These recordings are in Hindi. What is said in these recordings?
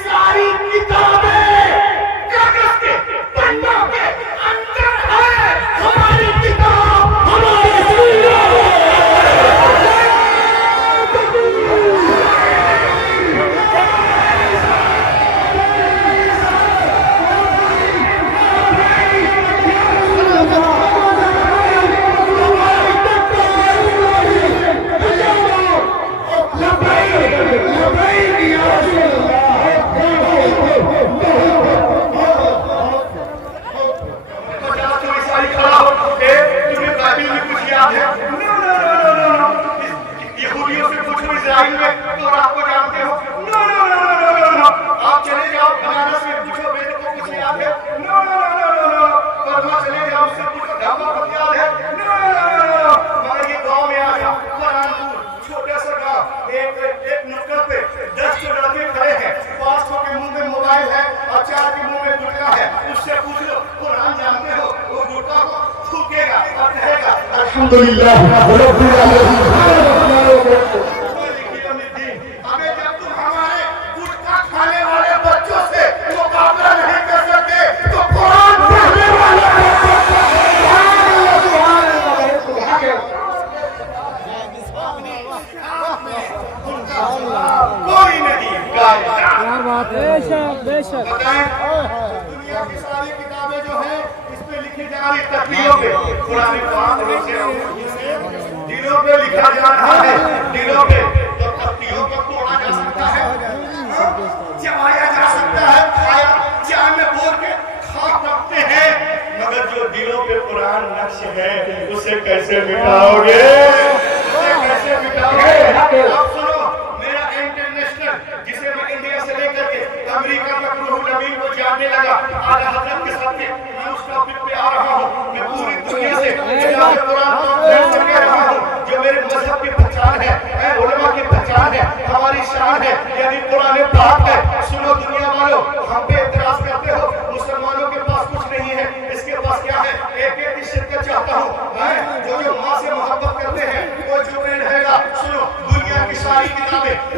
सारी किताबें कागज के पन्नों के अंदर है। हमारी किताब हमारी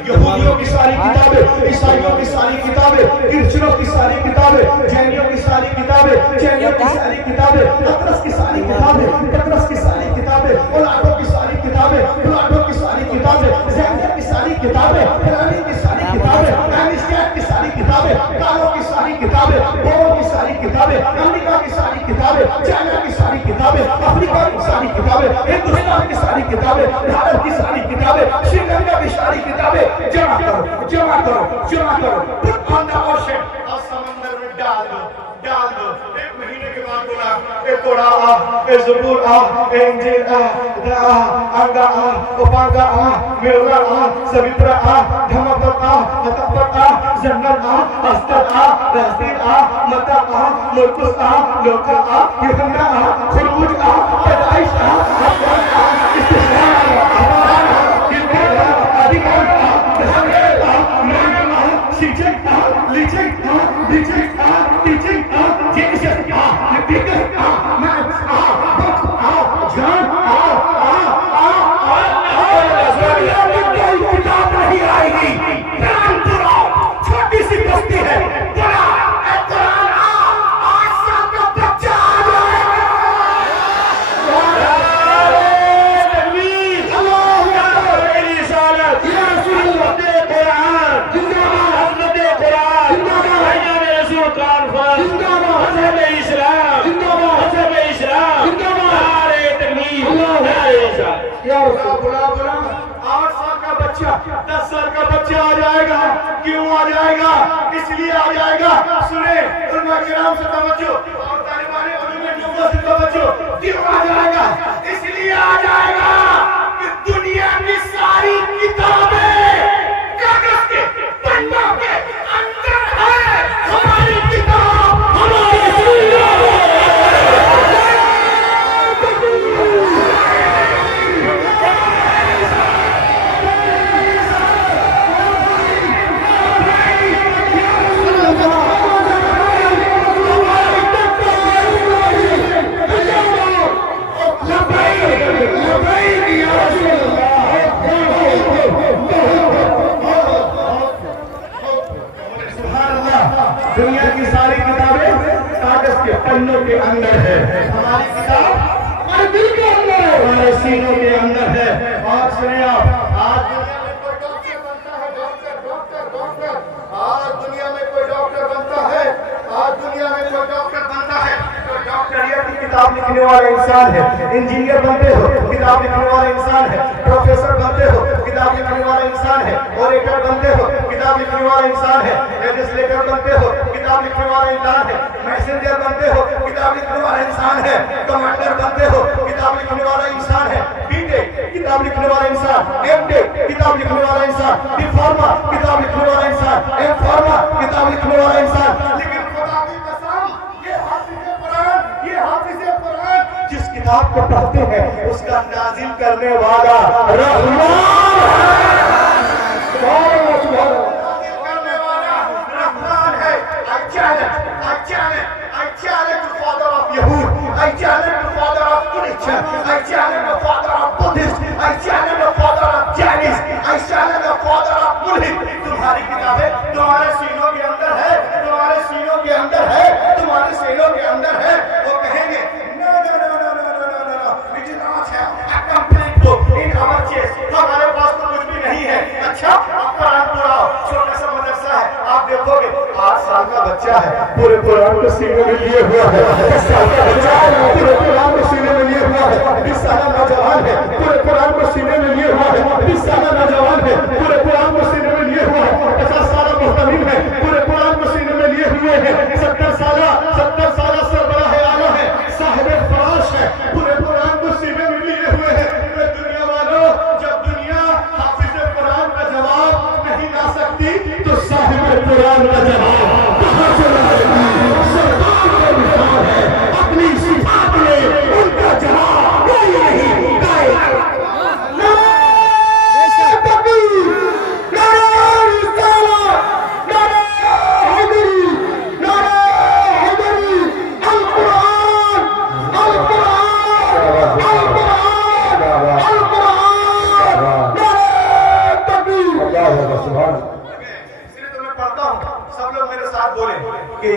यहूदियों की सारी किताबें, ईसाइयों की सारी किताबें, क्रिश्चियनों की सारी किताबें, जैनियों की सारी किताबें, जैनियों की सारी किताबें, पतरस की सारी किताबें, पतरस की सारी किताबें, ओलाटों की सारी किताबें, ओलाटों की सारी किताबें, जैनियों की सारी किताबें, फलानी की सारी किताबें, एनिस्टैट की सारी किताबें, कालों की सारी किताबें, बोरों की सारी किताबें, अमेरिका की सारी किताबें, चाइना की सारी किताबें, अफ्रीका की सारी किताबें, हिंदुस्तान की सारी किताबें, भारत की सारी किताबें, श्रीलंका की सारी किताबें जमा करो, जमा करो, जमा करो, पुट ऑन द ओशन, और समंदर में डाल दो, डाल दो। एक महीने के बाद बोला ए तोड़ा आ, ए ज़बूर आ, ए इंजील आ, दा आंगा आ, उपांगा आ, मिर्रा आ, सवित्रा आ, धम्मपद आ, मतपद आ, जन्नत आ, अस्तर आ, रास्तीन आ, मता आ, मुर्कुस आ, लोका आ, यूहन्ना आ, खुरूज आ, पैदाइश आ, अफगान आ, इस्तिस्ना आ, हमारा आ, गिरगिट आ, अधिकार आ, दहर आ, नाम आ, शिक्षक आ, लिचक आ, लिचक आ, टीचिंग आ, जेनिसस आ, लिपिकस आ, मैथ्स आ, बुक्स आ, जान आ, किताब नहीं आएगी, कुरान पूरा छोटी सी बस्ती है, कुरान आ, 8 साल का बच्चा आ जाएगा। बुला 8 साल का बच्चा, 10 साल का बच्चा आ जाएगा। क्यों आ जाएगा? इसलिए आ जाएगा, सुने उलमा किराम से तवज्जो और तालिबान उलमा से तवज्जो, क्यों आ जाएगा? इसलिए आ जाएगा कि दुनिया की सारी किताबें कागज के पन्नों के अंदर है। हमारी किताब हमारी दुनिया की सारी किताबें कागज के पन्नों के अंदर है, हमारी किताब हमारे दिल के अंदर है, हमारे सीनों के अंदर है। और सुनिए आप, आज दुनिया में कोई डॉक्टर बनता है, डॉक्टर, आज दुनिया में कोई डॉक्टर बनता है, आज दुनिया में कोई डॉक्टर बनता है तो डॉक्टरियत की किताब लिखने वाला इंसान है। इंजीनियर बनते हो, किताब लिखने वाला इंसान है। प्रोफेसर बनते हो, किताब लिखने वाला इंसान है। ऑडिटर बनते हो, किताब लिखने वाला इंसान है। लेजिस्लेटर बनते हो, किताब लिखने वाला इंसान है। मैसेंजर बनते हो, किताब लिखने वाला इंसान है। कमांडर बनते हो, किताब लिखने वाला इंसान है। बीटेक किताब लिखने वाला इंसान, एमटेक किताब लिखने वाला इंसान, बी फार्मा किताब लिखने वाला इंसान, एम फार्मा किताब लिखने वाला इंसान। लेकिन खुदा की कसम, ये हाफिज़े कुरान जिस किताब को पढ़ते हैं उसका नाजिल करने वाला रहमान है। I challenge the father of Yahud, I challenge the father of Christian, I challenge the father of Buddhist, I challenge the father of Chinese, I challenge the father of Buddhist। तुम्हारी किताबें तुम्हारे सीनों के अंदर है, तुम्हारे सीनों के अंदर है, तुम्हारे सीनों के अंदर है। वो कहेंगे no, it is not a complete book in our chest, हमारे पास तो कुछ भी नहीं है। अच्छा, आप कुरान पढ़ाओ, छोटा सा मदरसा है, आप देखोगे 8 साल का बच्चा है, पूरे कुरान को सीने में लिए हुआ है। 10 साल का बच्चा है, पूरे कुरान को सीने में लिए हुआ है। 20 साल का नौजवान है, पूरे कुरान को सीने में लिए हुआ है। 20 साल का नौजवान है, पूरे कुरान को सीने में लिए हुआ है। 50 साल का मुहतमिम है, पूरे कुरान को सीने में लिए हुए हैं। 70 साल सरबराह आला है, साहिब फराश है, पूरे कुरान को सीने में लिए हुए हैं। दुनिया वालों, जब दुनिया हाफिज़ कुरान का जवाब नहीं ला सकती तो साहिब कुरान का जवाब कहां से लाएगी? सरकार का विचार है, अपनी सिफात में उनका जवाब कोई नहीं गाएगा।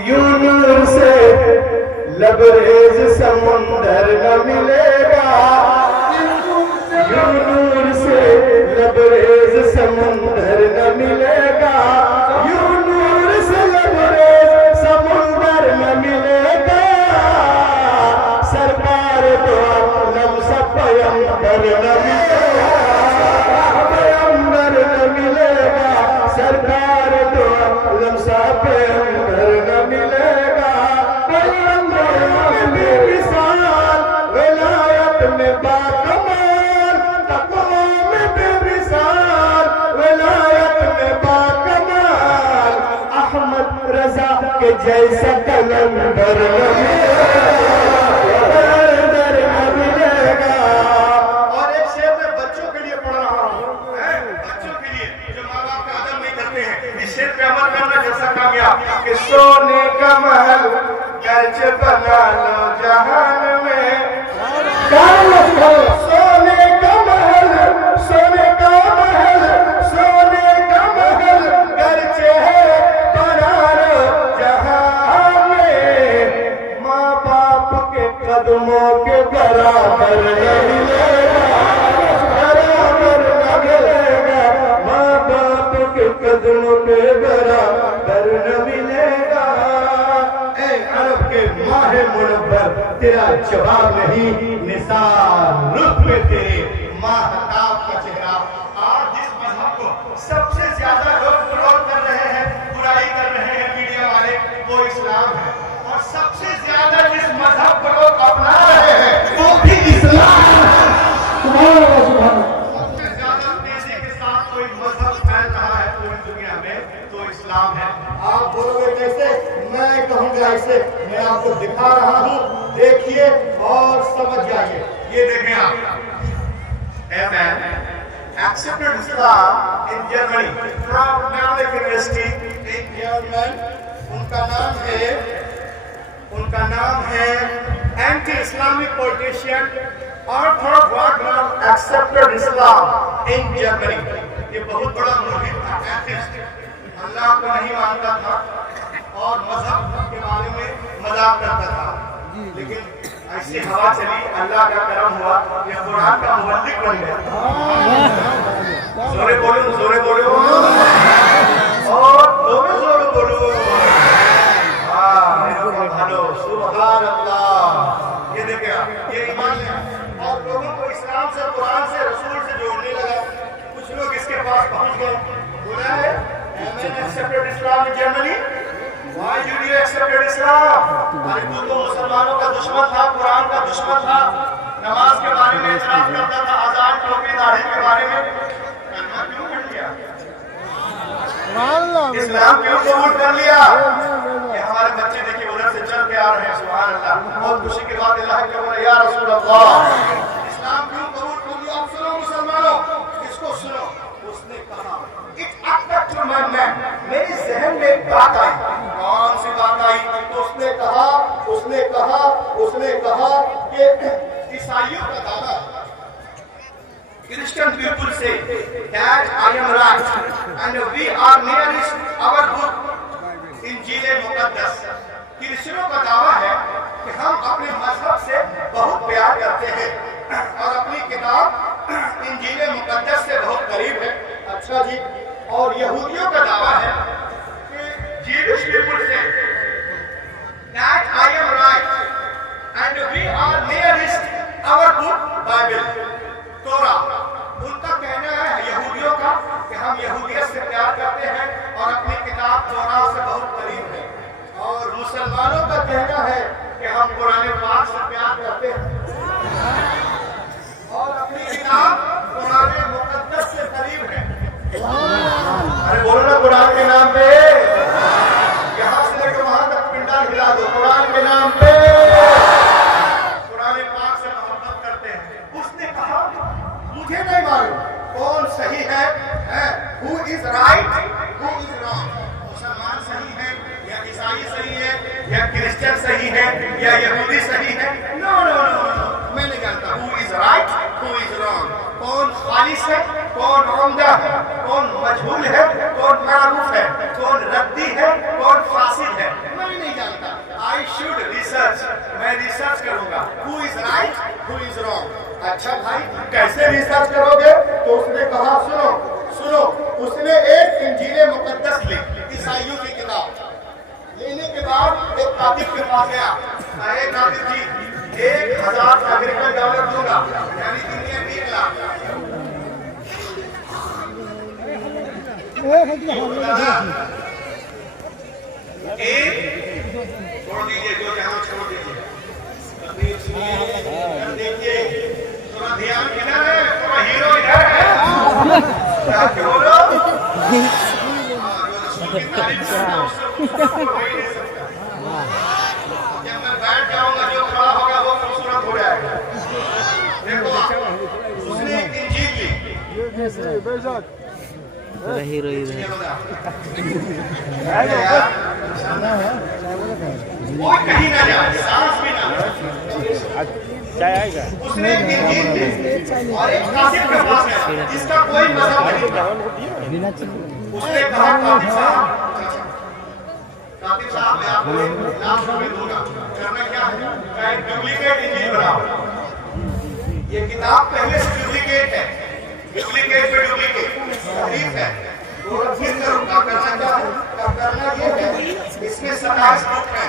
यूं से लबरेज समुंदर न मिलेगा, यूं से लबरेज समुंदर न मिलेगा, यूं से लबरेज समुंदर न मिलेगा। सरकार तो आलम सा पैगंबर न मिलेगा, पैगंबर न मिलेगा। सरकार तो आलम सा पैगंबर न मिलेगा। पैगंबर में मिसाल विलायत में बाकमाल, तक़वा में बेमिसाल विलायत में बाकमाल। अहमद रजा के जैसा कलंदर न मिलेगा। और एक शेर में बच्चों के लिए पढ़ रहा हूँ, बच्चों के लिए जो माँ बाप का आदर नहीं करते हैं। इस शेर पे अमल करना जैसा कामयाब कि सोने का महल गज बना लो जहान में, सोने का महल, सोने का महल, सोने का महल गरचे है बना लो जहान में। माँ बाप के कदमों के बराबर न मिलेगा, बराबर न मिलेगा। माँ बाप के कदमों के बराबर न मिलेगा। ऐ अरब के माहे मुनव्वर, तेरा जवाब नहीं, निसार रुख में तेरे माहताब का चेहरा। आज जिस मजहब को सबसे ज्यादा लोग विरोध कर रहे हैं, बुराई कर रहे हैं मीडिया वाले, वो इस्लाम है। और सबसे ज्यादा जिस मजहब को लोग अपना रहे हैं वो भी इस्लाम है। सबसे ज्यादा तेजी के साथ कोई मजहब फैल रहा है पूरी दुनिया में तो इस्लाम है। आप बोलोगे कैसे? मैं कहूँगा ऐसे। मैं आपको दिखा रहा हूँ, देखिए और समझ जाइए। ये देखें आप, a man accepted Islam in Germany from Munich University in Germany। उनका नाम है anti Islamic politician Arthur Wagner accepted Islam in Germany। ये बहुत बड़ा मुल्हिद था, एथिस्ट, अल्लाह को नहीं मानता था और मजहब के बारे में मजाक करता था, लेकिन ऐसी हवा चली, अल्लाह का करम हुआ, ये कुरान का मुबल्लिग बन गया। जोरे बोलो और दोनों जोरे बोलो। हेलो सुभान अल्लाह। ये देखिए ये ईमान है और लोगों को इस्लाम से, कुरान से, रसूल से जोड़ने लगा। कुछ लोग इसके पास पहुंच गए, बोला है मैंने accepted Islam in Germany. Why did you accept Islam? अरे तू तो मुसलमानों का दुश्मन था, कुरान का दुश्मन था, नमाज के बारे में इतराज करता था, अजान, टोपी, दाढ़ी के बारे में कलमा क्यों कर लिया? इस्लाम क्यों कबूल कर लिया? ये हमारे बच्चे देखिए उधर से चल के आ रहे हैं, सुभान अल्लाह। बहुत खुशी की बात है, बोला या रसूल अल्लाह इस्लाम क्यों कबूल कर लिया? आप सुनो मुसलमानों, इसको सुनो। उसने कहा मेरे जहन में एक बात आई। कौन सी बात आई? तो उसने कहा कि ईसाइयों का दावा, क्रिश्चियन पीपल से that I am right and we are nearest our book इंजील मुकद्दस। क्रिश्चियनों का दावा है कि हम अपने मजहब से बहुत प्यार करते हैं और अपनी किताब इंजील मुकद्दस से बहुत करीब है। अच्छा जी। और यहूदियों का दावा है कि Jewish people से that I am right and we are nearest our book Bible तोरा। उनका कहना है यहूदियों का कि हम यहूदियत से प्यार करते हैं और अपनी किताब तोरा से बहुत करीब है। और मुसलमानों का कहना है कि हम कुरान पाक से प्यार करते हैं और अपनी किताब कुरान मुकद्दस से करीब है। अरे बोलो ना कुरान के नाम पे, यहाँ से लेकर वहां तक पिंडाल हिला दो, कुरान के नाम पे कुरान पाक से मोहब्बत करते हैं। उसने कहा मुझे नहीं मालूम कौन सही है, who is right who is wrong, मुसलमान सही है या ईसाई सही है या क्रिश्चियन सही है या यहूदी सही है। नो नो नो, मैं नहीं जानता who is right who is wrong, कौन खालिस है, कौन उम्दा है, कौन मजहूल है, कौन मारूफ है, कौन रद्दी है, कौन फासिद है, मैं नहीं जानता। आई शुड रिसर्च, मैं रिसर्च करूंगा who is right who is wrong. अच्छा भाई कैसे रिसर्च करोगे? तो उसने कहा सुनो सुनो। उसने एक इंजील मुकद्दस ली, ईसाइयों की किताब। लेने के बाद एक कातिब के पास गया, अरे कातिब जी 1000 अमेरिकन डॉलर दूंगा, यानी दुनिया 1 लाख। छोड़ दीजिए जो जहां छोड़ दीजिए, देखिए थोड़ा ध्यान किधर है, थोड़ा हीरो इधर है। बोलो जब मैं बैठ जाऊंगा जो खड़ा होगा वो खूबसूरत हो जाएगा। देखो उसने एक इंजील ली, हीरो वो कहीं ना जाए, सांस भी ना उसने एक इंजील ली और एक कासिब के पास गया जिसका कोई मजहब नहीं था। उसने कहा कातिब साहब मैं आपको लाख रुपए दूंगा, करना क्या है? एक डुप्लीकेट इंजील बनाओ। ये किताब पहले से डुप्लीकेट है, डुप्लीकेट पे डुप्लीकेट तकलीफ है। फिर करूंगा, करना क्या है? करना ये है इसमें 27 बुक है,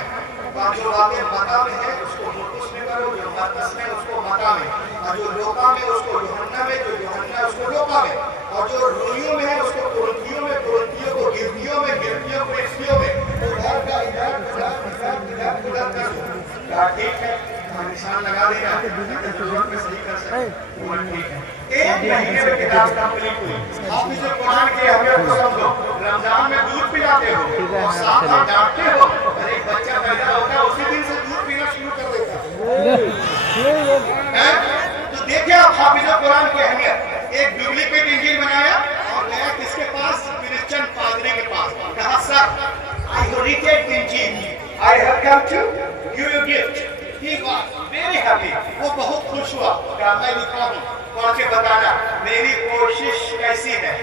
जो बातें मता में है उसको मुर्कुस में करो, जो मरकस में उसको मता में, और जो लोका में उसको यूहन्ना में, जो यूहन्ना उसको लोका में, और जो रूइयों में है उसको कुरंतियों में, कुरंतियों को गिरतियों में, गिरतियों को इस्तियों में। उधर का इधर कर दो, ठीक है निशान लगा देगा, जरूरत में सही कर सकते। ठीक है, 1 महीने में किताब कंप्लीट हुई। आप इसे कुरान की अहमियत को समझो। रमजान में दूध पिलाते हो और साथ साथ डांटते हो, अरे एक बच्चा पैदा होता है उसी दिन से दूध पीना शुरू कर देता है। तो देखिए आप हाफिज़ कुरान की अहमियत। एक डुप्लीकेट इंजील बनाया और गया किसके पास? क्रिश्चियन पादरी के पास। कहा सर आई हैव रिटेन इंजील, I have come to give you gift. He was very happy, वो बहुत खुश हुआ। क्या मैं लिखा हूँ, पढ़ के बताना मेरी कोशिश कैसी है।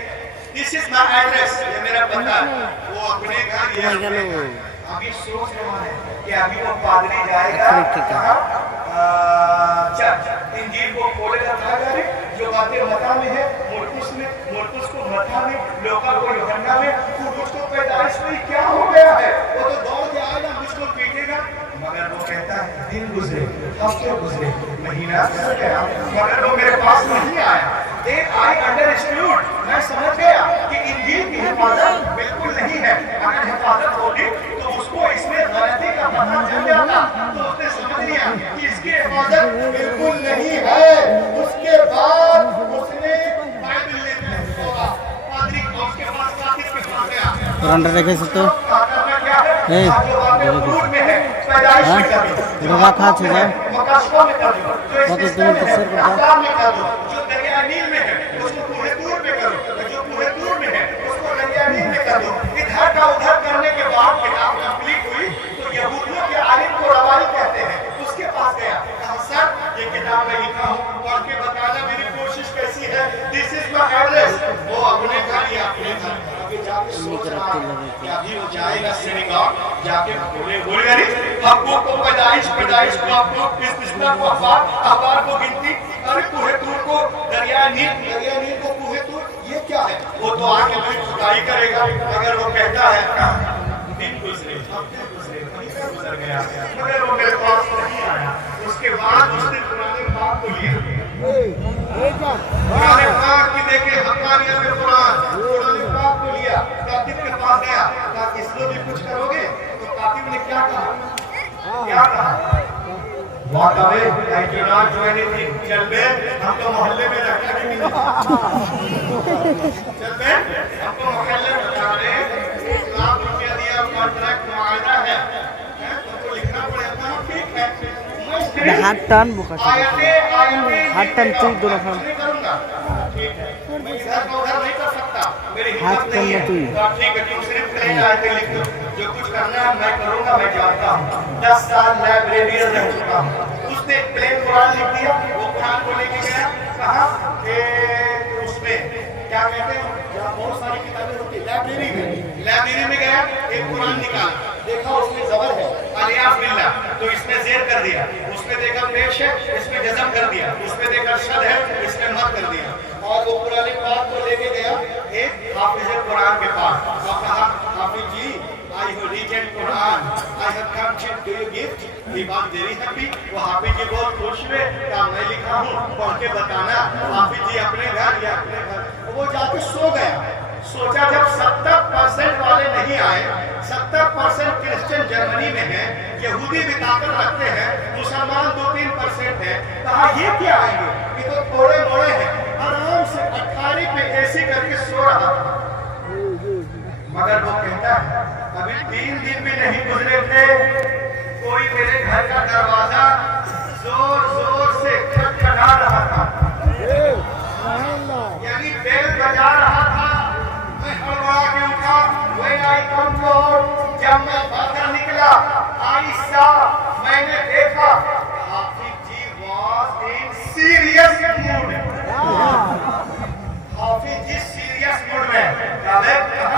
दिस इज माय एड्रेस, ये मेरा पता है। वो अपने घर अभी सोच रहा है कि अभी वो पादरी जाएगा चर्च, इंजील को खोलेगा, कहा जाए जो बातें मता में है, मुर्कुस को मता में, लोका को यूहन्ना में, कुदूस को पैदाइश में क्या हो गया है? वो तो दौड़ के आएगा, मुझको पीटेगा। मगर वो कहता है दिन गुजरे, हफ्ते गुजरे, महीना गुजर गया, मगर वो मेरे पास नहीं आया। Then I understood, मैं समझ गया कि इंजील की हिफाजत बिल्कुल नहीं है। अगर हिफाजत होती तो उसको इसमें गलती का पता चल जाता, तो उसने समझ लिया कि इसकी हिफाजत बिल्कुल नहीं है। उसके बाद उसने बाइबल लेकर पादरी को उसके पास कातिब के पास गया। कुरान रखे से तो क्या है? जो में है, पैदाइश में कर दो, रवा खा छे जा मकासों में कर दो, जो बाकी इस तुम तफसीर कर दो, में कर दो, जो दरिया नील में है उसको पूरे दूर में करो, जो पूरे दूर में है उसको दरिया नील में कर दो। इधर का उधर करने के बाद किताब कंप्लीट हुई तो यहूदियों के आलिम को रवाई कहते हैं, उसके पास गया, कहा सर ये किताब मैं लिखा हूँ, पढ़ के बताना मेरी कोशिश कैसी है, दिस इज माय एड्रेस। वो अपने घर या अपने घर अभी जाके सोच रहा है कि अभी वो जाएगा सिनेगॉग, जाके बोलेगा हमको को पैदाइश को आप लोग को अखबार को गिनती, अरे कुहे तूर को दरिया नील को कुहे तूर, ये क्या है? वो तो आके मेरी खुदाई करेगा। अगर वो कहता है दिन गुजरे, हफ्ते गुजरे, महीना गुजर गया, मगर वो मेरे पास नहीं आया। उसके बाद उसने पुराने पाक को लिया, पुराने पाक की देखे हक्कानियत में पुराने पाक को लिया, कातिब के पास गया, कहा इसको भी कुछ करोगे? तो कातिब ने क्या कहा? Walk away, I do not do anything. चल बे, हम तो मोहल्ले में रखा नहीं। चल बे, हमको मोहल्ले में रखा रहे, ₹1 लाख दिया, कॉन्ट्रैक्ट मुआयदा है, तुमको लिखना पड़ेगा, ठीक है। हाथ टन बुका हाथ टन तू दोनों खान ठीक है, मैं इधर का उधर नहीं कर सकता, मेरी हिम्मत नहीं है। ठीक है, तुम सिर्फ प्लेन आयतें लिख दो, जो कुछ करना है मैं करूंगा, मैं जानता हूँ। 10 साल लाइब्रेरियन रह चुका हूँ। उसने प्लेन कुरान लिख दिया, वो कुरान को लेके गया, कहा उसमें क्या कहते हैं, जहाँ बहुत सारी किताबें होती है, लाइब्रेरी में गया, एक कुरान निकाला, देखा उसमें ज़बर है, अलियाफ बिल्ला, तो इसमें ज़ेर कर दिया, उसमें देखा पेश है, इसमें जज़म कर दिया, उसमें देखा शद है, इसमें मत कर दिया, और वो पुराने पाक को लेके गया एक हाफिज कुरान के पास, और कहा हाफिज जी, I have read Quran, I have come to do you gift. He was very happy. वो हाफिज जी बहुत खुश हुए, कहा मैं लिखा हूँ, पढ़ के बताना। हाफिज जी अपने घर या अपने घर, वो जाके सो गया। सोचा जब 70% वाले नहीं आए, 70% क्रिश्चियन जर्मनी में है, यहूदी भी ताकत रखते हैं, मुसलमान 2-3% है, कहा ये क्या आएंगे, ये तो थोड़े मोड़े हैं। आराम से 18 पे एसी करके सो रहा था, मगर वो कहता है अभी 3 दिन भी नहीं गुजरे थे, कोई मेरे घर का दरवाजा जोर जोर से खटखटा रहा था, यानी बेल बजा रहा था। मैं हड़बड़ा के उठा, when I come out, जब मैं बाहर निकला, आइशा मैंने देखा Hafiz ji was in serious mood। Hafiz ji serious mood में, कहाँ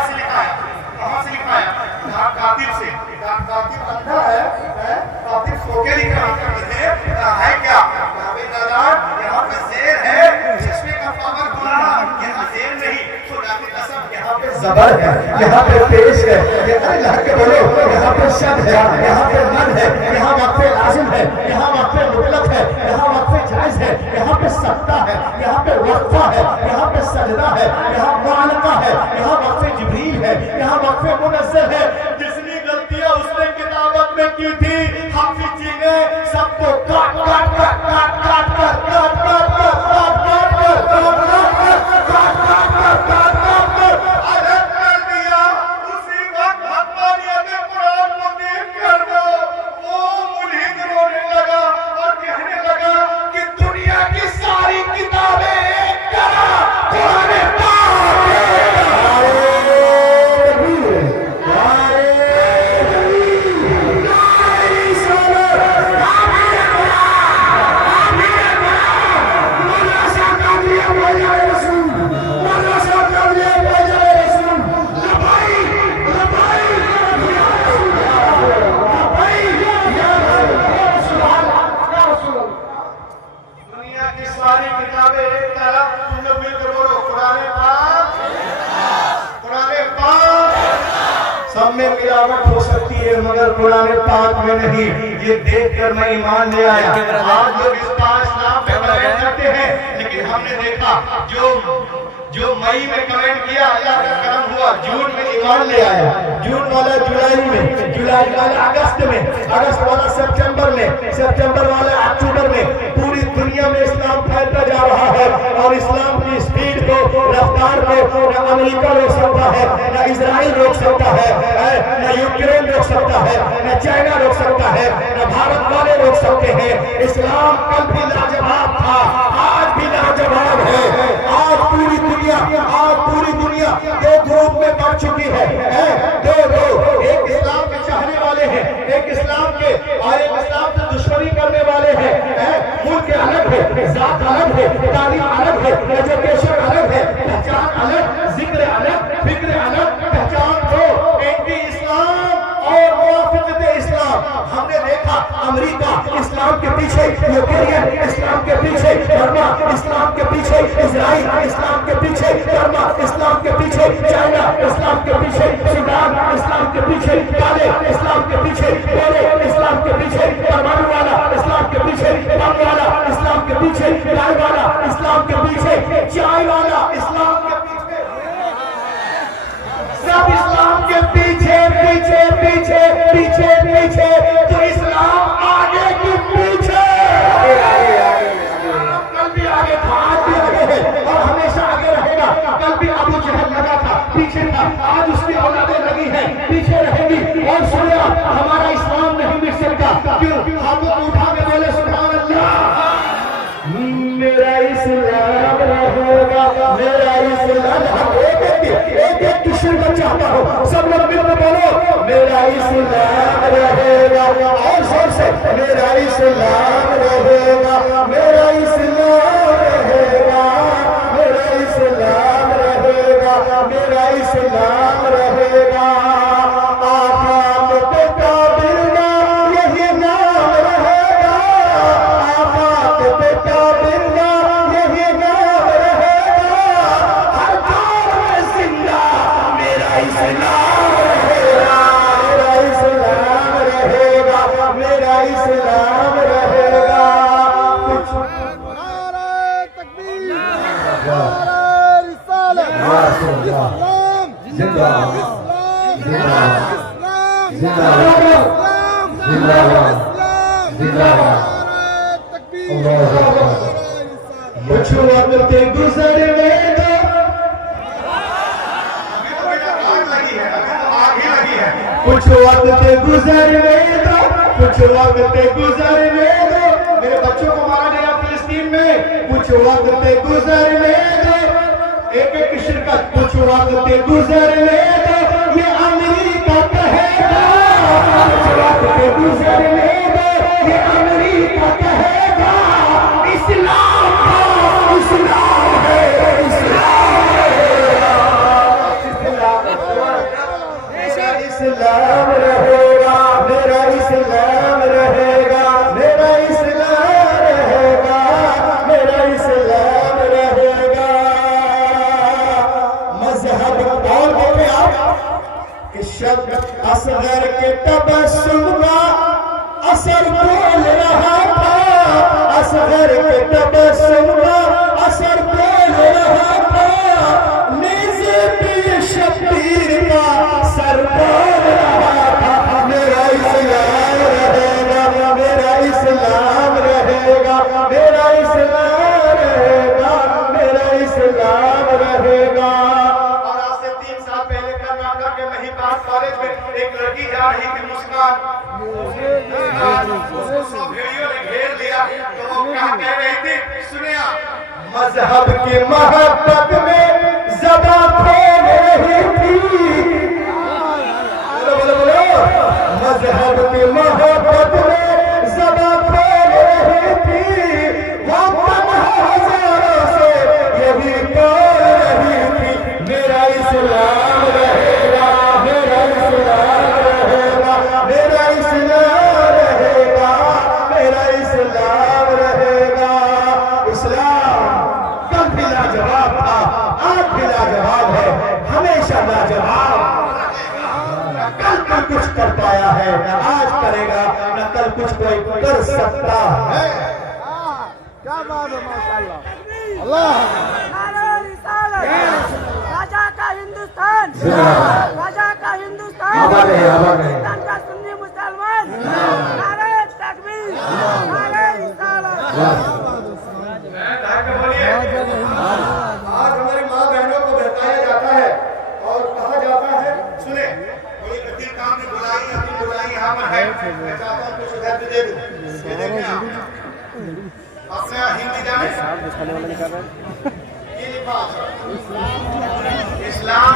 से लिखा है, कातिब से, कातिब अंधा है, कातिब सो के लिखा है क्या? दादा यहाँ पे शेर है, चश्मे का पावर बोलना, यहाँ शेर नहीं, खुदा की कसम यहाँ पे ज़बर है, यहाँ पे पेश है, अल्लाह के बोलो, यहाँ पे शद है, यहाँ पे मद है, यहाँ वक़्फ़े लाज़िम है, यहाँ वक़्फ़े मुतलक है, यहाँ वक़्फ़े जायज़ है, यहाँ पे सत्ता है, यहाँ पे वक़्फ़ा है, यहाँ पे सजदा है, यहाँ मुआलका है, यहाँ वक़्फ़े जिब्रील है, यहाँ वक़्फ़े मुनज़्ज़ल है। जितनी गलतियाँ उसने किताबत में की थी, हाफिज जी ने सबको काट कर दिया। उसी वक्त हक़ानियत कुरान को देखकर वो मुल्हिद रोने लगा और कहने लगा कि दुनिया की सारी किताबें एक तरह कुरान पाक है। हम में मिलावट हो सकती है मगर कुरान पाक में नहीं। ये देखकर मैं ईमान ले आया। आज लोग इस बात इस्लाम पे कमेंट करते हैं, लेकिन हमने देखा जो मई में कमेंट किया अल्लाह का करम हुआ, जून में ईमान ले आया, जून वाला जुलाई में, जुलाई वाला अगस्त में, अगस्त वाला सितंबर में, सितंबर वाला अक्टूबर में। पूरी दुनिया में इस्लाम फैलता जा रहा है और इस्लाम की स्पीड को, रफ्तार को न अमेरिका रोक सकता है, न इजराइल रोक सकता है, न यूक्रेन रोक सकता है, न चाइना रोक सकता है, न भारत वाले रोक सकते हैं। इस्लाम कल भी लाजवाब था, आज भी लाजवाब है। आज पूरी दुनिया दो ग्रुप में बढ़ चुकी है। दो एक इस्लाम के चाहने वाले हैं, एक इस्लाम के और एक इस्लाम से दुश्मनी करने वाले हैं। मुल्क अलग है, जात अलग है, तालीम अलग है, एजुकेशन अलग है, पहचान अलग, जिक्र अलग, फिक्र अलग, पहचान दो, एंटी इस्लाम और मुवाफिकत इस्लाम। हमने देखा अमेरिका इस्लाम के पीछे, यूक्रेन इस्लाम के पीछे, बर्मा इस्लाम के पीछे, इजराइल इस्लाम के पीछे, बर्मा इस्लाम के पीछे, चाइना इस्लाम के पीछे, सूडान इस्लाम के पीछे, काले इस्लाम के पीछे, गोरे इस्लाम के पीछे, परमाणु वाला इस्लाम के पीछे, बम वाला इस्लाम के पीछे, लाल वाला इस्लाम के पीछे, चाय वाला इस्लाम के पीछे, सब इस्लाम के पीछे पीछे पीछे पीछे पीछे। तो इस्लाम आगे की पीछे, कल भी आगे था, आज भी आगे है और हमेशा आगे रहेगा। कल भी अबू जहल लगा था, पीछे था, आज उसकी औलादें लगी हैं, पीछे रहेगी। और सुनिया, हमारा इस्लाम नहीं मिट सकता। क्यों? हम लोग उठा के बोले सुभान अल्लाह, मेरा इस्लाम रहेगा, मेरा इस्लाम। एक किसी को चाहता हो, सब लोग मिलकर बोलो मेरा इस्लाम रहेगा, और जोर से मेरा इस्लाम रहेगा, मेरा इस्लाम रहेगा, मेरा इस्लाम रहेगा, मेरा इस्लाम रहेगा। आफाक पे काबिलना यही नाम रहेगा, आफाक पे काबिलना यही नाम रहेगा। हर दौर में जिंदा मेरा इस्लाम रहेगा, मेरा इस्लाम रहेगा, मेरा इस्लाम रहेगा। कुछ वक्त गुजरने दो, कुछ वक्त गुजरने दो, कुछ वक्त गुजरने दो। मेरे बच्चों को मारा गया फिलिस्तीन में, कुछ वक्त गुजरने दो। एक शिरकत, कुछ वक्त गुजरने दो, ये अमेरिका कहेगा, कुछ वक्त गुजरने दो, ये अमेरिका कहेगा। इस्लाम है, इस्लाम इस्लाम रहेगा, मेरा इस्लाम रहेगा, मेरा इस्लाम रहेगा, मेरा इस्लाम रहेगा। मजहब और देखें आप कि शब्द असगर के तबस्सुम का असर बोल रहा था, असगर के तबस्सुम का असर बोल रहा था। नेज़े पे शब्बीर का सर बोल रहा था। मेरा इस्लाम रहेगा, मेरा इस्लाम रहेगा, मेरा इस्लाम रहेगा, मेरा इस्लाम रहेगा। और आज से 3 साल पहले कर्नाटक के महिपाल कॉलेज में एक लड़की जा रही थी, मुस्कान, उसको भेड़ियों ने घेर लिया। तो वो क्या कह रही थी? सुनिया, मजहब की मोहब्बत में ज़बां खोल रही थी। बोलो बोलो बोलो, मजहब की मोहब्बत में ज़बां खोल रही थी। वो तन्हा हज़ारों से यही बोल रही थी, मेरा इस्लाम रहेगा, मेरा इस्लाम रहेगा, मेरा इस्लाम रहेगा, मेरा इस्लाम रहेगा। इस्लाम कल भी लाजवाब था, आज भी लाजवाब है, हमेशा लाजवाब। कल कुछ कर पाया है, न आज करेगा, न कल कुछ कोई कर सकता है। क्या बात है, माशाअल्लाह, अल्लाह। राजा का हिंदुस्तान, राजा का हिंदुस्तान, हिंदुस्तान का सुन्नी मुसलमान, नारे तकबीर, नारे रिसालत। आज हमारी माँ बहनों को बहकाया जाता है और कहा जाता है, सुने कोई अब्दुल काम ने बुलाई यहाँ पर है, मैं चाहता हूँ कुछ उधर भी दे दूँ, ये देखिए आप अपने हिंदी जाने ये लिखा इस्लाम